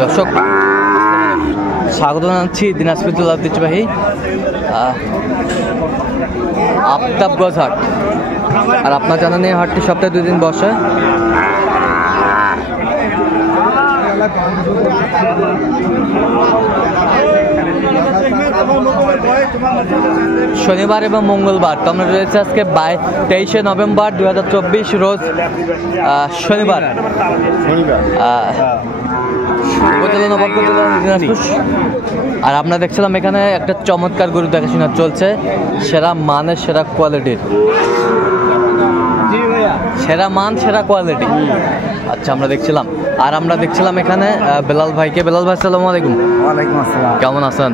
দর্শক স্বাগত জানাচ্ছি দিনাজপুর জেলার ঐতিহ্যবাহী আফতাবগঞ্জ হাট। আর আপনার জানেন এই হাটটি সপ্তাহে 2 দিন বসে। শনিবার এবং মঙ্গলবার। তো আমরা রয়েছে আজকে 23শে নভেম্বর 2024 রোজ শনিবার। উপজেলা নবাবগঞ্জ জেলা দিনাজপুর। আর আমরা দেখছিলাম এখানে একটা চমৎকার গরু দেখাশোনা চলছে, সেরা মানের সেরা কোয়ালিটির, সেরা মান সেরা কোয়ালিটি। আচ্ছা আমরা দেখছিলাম। আর আমরা দেখছিলাম এখানে বেলাল ভাইকে। বেলাল ভাই আসসালামু আলাইকুম। ওয়ালাইকুম আসসালাম। কেমন আছেন?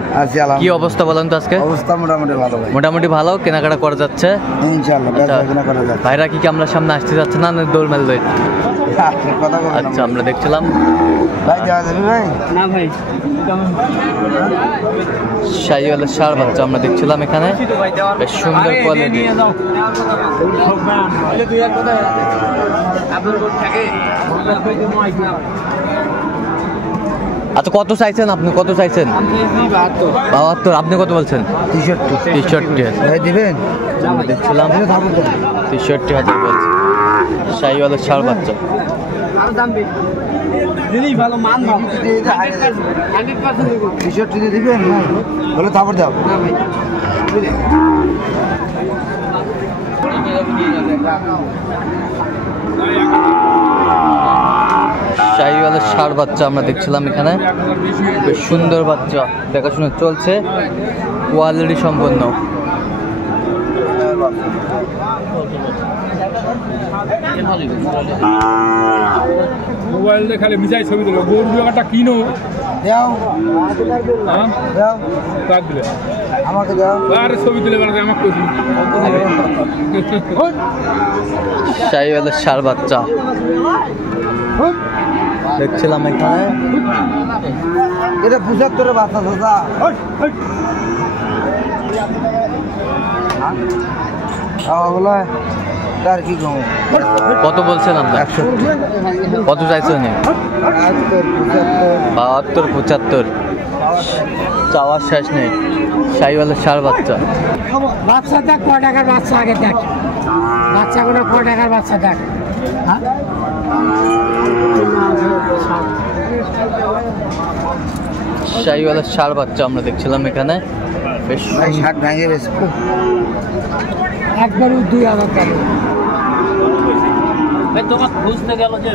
কি অবস্থা বলেন তো আজকে? অবস্থা মোটামুটি ভালো ভাই। মোটামুটি ভালো, কেনাকাটা করা যাচ্ছে ইনশাআল্লাহ বেচাকেনা করা যাচ্ছে। ভাইরা কি আমরা সামনে আসতে যাচ্ছে না দৌড় মেলবে? কথা বলেন। আচ্ছা আমরা দেখছিলাম ভাই যাওয়া যাবে ভাই? না ভাই। শাহিওয়ালের ষাঁড় বাচ্চা আমরা দেখছিলাম এখানে, বেশ সুন্দর কোয়ালিটি। আচ্ছা কত চাইছেন আপনি? কত চাইছেন? 72। আপনি কত বলছেন? 63 ভাই দিবেন? আমরা দেখছিলাম 63,000 বলছে শাহিওয়ালের ষাঁড় বাচ্চা। ভালো মান ভালো 63 দিবেন? বলে তারপর দাও। শাহিওয়ালের ষাঁড় বাচ্চা আমরা দেখছিলাম এখানে, বেশ সুন্দর বাচ্চা, দেখাশোনা চলছে, কোয়ালিটি সম্পন্ন। মোবাইল দেখালে মিজাই ছবি দিল, গরু একটা কিনো দাও। দাও কাক দিলে আমাকে দাও। আরে ছবি দিলে আমাকে কইছি। শাহিওয়ালের ষাঁড় বাচ্চা দেখছিলাম এখানে। এটা 75 বাচ্চা দাদা। বলে তার কি কম? কত বলছেন আপনার? 61। কত চাইছেন? 72, 75 চাওয়ার শেষ নেই। শাহিওয়ালের ষাঁড় বাচ্চা। বাচ্চা দেখ ক টাকার বাচ্চা, আগে দেখ বাচ্চাগুলো ক টাকার বাচ্চা দেখ। শাহিওয়ালের ষাঁড় বাচ্চা আমরা দেখছিলাম এখানে, বেশ ভাই 60 ভেঙে গেছে। একবারও 2000 টাকা। তোমার বুঝতে গেল যে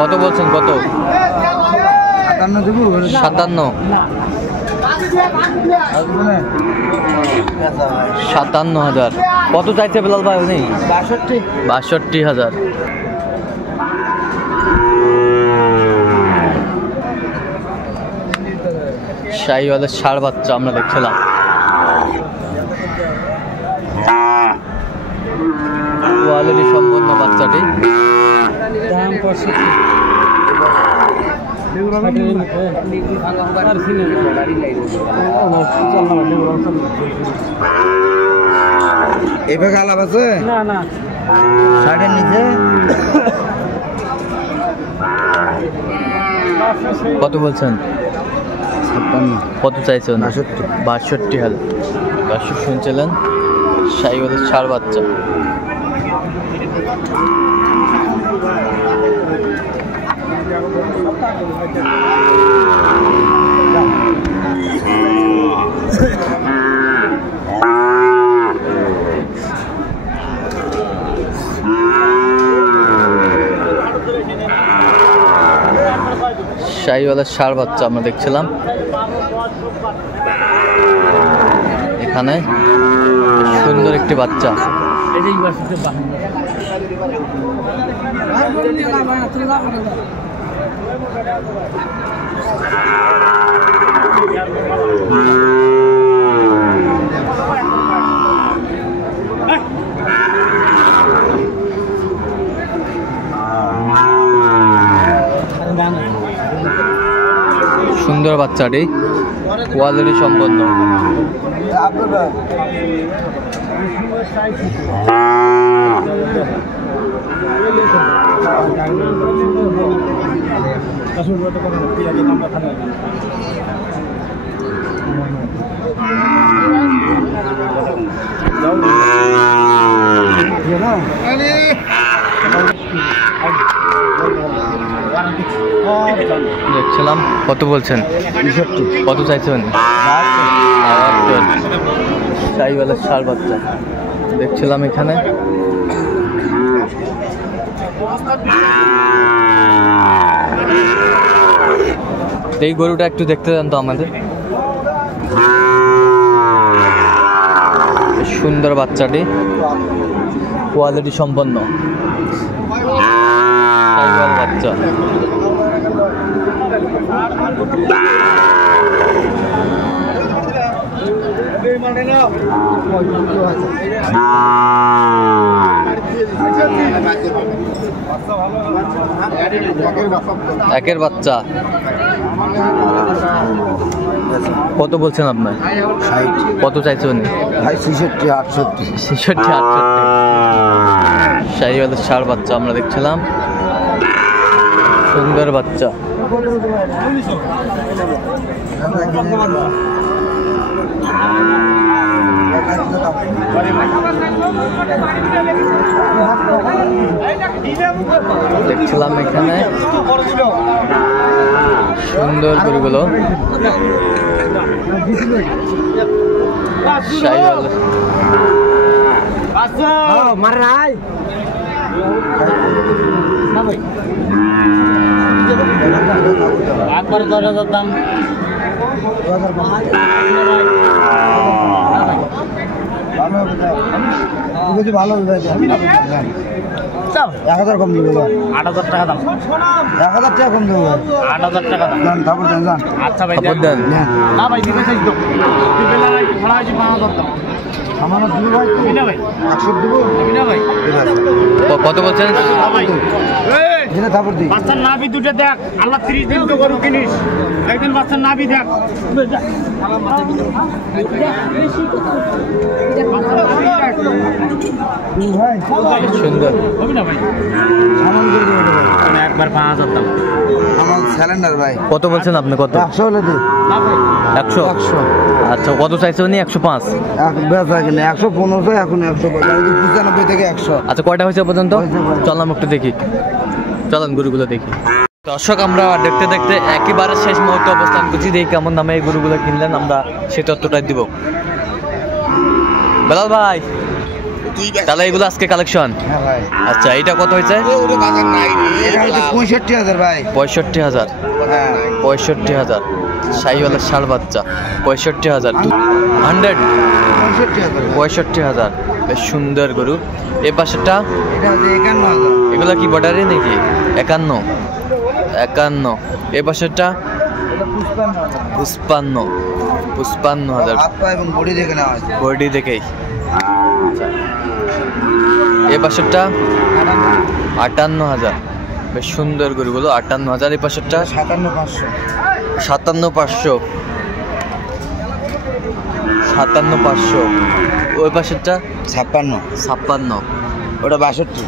কত বলছেন? কত? 57 দেবো। 57। 57,000। কত চাইছে বেলাল ভাই? উনি 62,000। শাহিওয়ালের ষাঁড় বাচ্চা আমরা দেখছিলাম, কোয়ালিটি সম্পন্ন বাচ্চাটি। দাম 65। এভাবে আলাপ আছে না না 60 এর নিচে। কত বলছেন? 56। কত চাইছেন? 62,000। দর্শক শুনছিলেন শাহিওয়ালের ষাঁড় বাচ্চা। শাহিওয়ালের ষাঁড় বাচ্চা আমরা দেখছিলাম এখানে, সুন্দর একটি বাচ্চা। সুন্দর বাচ্চাটি, কোয়ালিটি সম্পন্ন। দেখছিলাম কত বলছেন? 63 কত চাইছেন? সাইওয়ালের ষাঁড় বাচ্চা দেখছিলাম এখানে। এই গরুটা একটু দেখতে দেন তো আমাদের। সুন্দর বাচ্চাটি, কোয়ালিটি সম্পন্ন সাইওয়াল বাচ্চা। একের বাচ্চা কত বলছেন আপনার? 60 কত চাইছে উনি? ভাই 66 68 66 68 শাহিওয়ালের ষাঁড় বাচ্চা আমরা দেখছিলাম। সুন্দর বাচ্চা। দেখছিলাম এখানে সুন্দর গরুগুলো। শাহিওয়াল একবার 10,000 দাম। ভালো 1000 কম দিবে। 8,000 টাকা দাম। 1000 টাকা কম দেবো। 8,000 টাকা দাম। তারপর দেন। আচ্ছা ভাই খবর দেন। না ভাই দিবে চাই তো। দিবে না ভাই ভাড়া আছে 5,000 টাকা। আমার দিব ভাই, দিবে ভাই 100 দিব। দিবে ভাই। কত বলছেন? না ভাই এই দিলে তারপর দিই। বাচ্চার নাভি দুটো দেখ, আল্লাহ 30 দিন তো গরু কিনিস, একদিন বাচ্চার নাভি দেখ। ভাই সুন্দর। হবে না ভাই? সামান দিয়ে দেবো ভাই। একবার 5,000 দাম। আমার সিলিন্ডার ভাই কত বলছেন আপনি? কত? 100 হলে দিই। না ভাই 100। 100 আচ্ছা কত চাইছে উনি? 105। বেচা কিনে 115 এখন 195 থেকে 100। আচ্ছা কয়টা হয়েছে পর্যন্ত? হয়েছে ভাই। চললাম একটু দেখি, চলেন গরুগুলো দেখি। দর্শক আমরা দেখতে দেখতে একেবারে শেষ মুহূর্তে অবস্থান করছি। দেখি কেমন দামে এই গরুগুলো কিনলেন, আমরা সেই তথ্যটাই দিব। বেলাল ভাই তাহলে এগুলো আজকে কালেকশন? হ্যাঁ ভাই। আচ্ছা এটা কত হয়েছে? এটা হচ্ছে 65,000 ভাই। 65,000। হ্যাঁ 65,000 শাহিওয়ালের ষাঁড় বাচ্চা। 65,000 100। 65,000 65,000 বেশ সুন্দর গরু। এই পাশেরটা এটা হচ্ছে 51,000। এগুলা কি বর্ডারে নাকি? 51। এই পাশেরটা এটা 55,000। 55,000 হাত পা এবং বডি দেখে নেওয়া হয়েছে। বডি দেখেই। এই পাশেরটা 58,000 বেশ সুন্দর গরুগুলো। 58,000। এই পাশেরটা 57,500। 57,500। 57,500। ওই পাশেরটা 56। ওটা 62।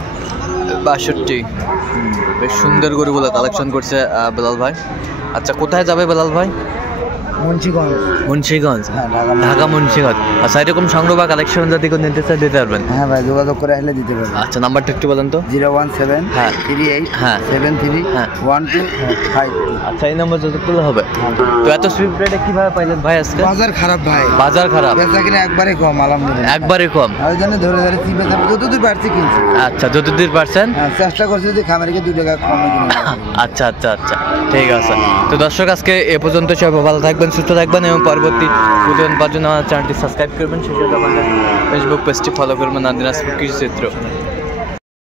62। বেশ সুন্দর গরুগুলো কালেকশন করছে বেলাল ভাই। আচ্ছা কোথায় যাবে বেলাল ভাই? মুন্সিগঞ্জ। মুন্সিগঞ্জ। হ্যাঁ ঢাকা মুন্সিগঞ্জ। আচ্ছা এরকম সংগ্রহ বা কালেকশন যদি কেউ নিতে চায় দিতে পারবেন? হ্যাঁ ভাই যোগাযোগ করে আসলে দিতে পারবেন। আচ্ছা নাম্বারটা একটু বলেন তো। 017 হ্যাঁ। 38 হ্যাঁ। 73 হ্যাঁ। 1252। আচ্ছা এই নাম্বার যত তুলে হবে। তো এত সুইপ রেটে কিভাবে পাইলেন ভাই আজকে? বাজার খারাপ ভাই। বাজার খারাপ। বেচা কিনা একবারে কম আলহামদুলিল্লাহ। একবারে কম। ওই জন্য ধরে চিপে চাপে যতদূর পারছি কিনছি। আচ্ছা যতদূর পারছেন। হ্যাঁ চেষ্টা করছি যদি খামারিকে 2 টাকা কমে কিনে নেওয়া যায়। আচ্ছা ঠিক আছে। তো দর্শক আজকে এ পর্যন্ত, সবাই ভালো থাকবেন, সুস্থ থাকবেন এবং পরবর্তী ভিডিও পাওয়ার জন্য আমার চ্যানেলটি সাবস্ক্রাইব করবেন। সেই সাথে আমাদের ফেসবুক পেজটি ফলো করবেন, দিনাজপুর কৃষি চিত্র।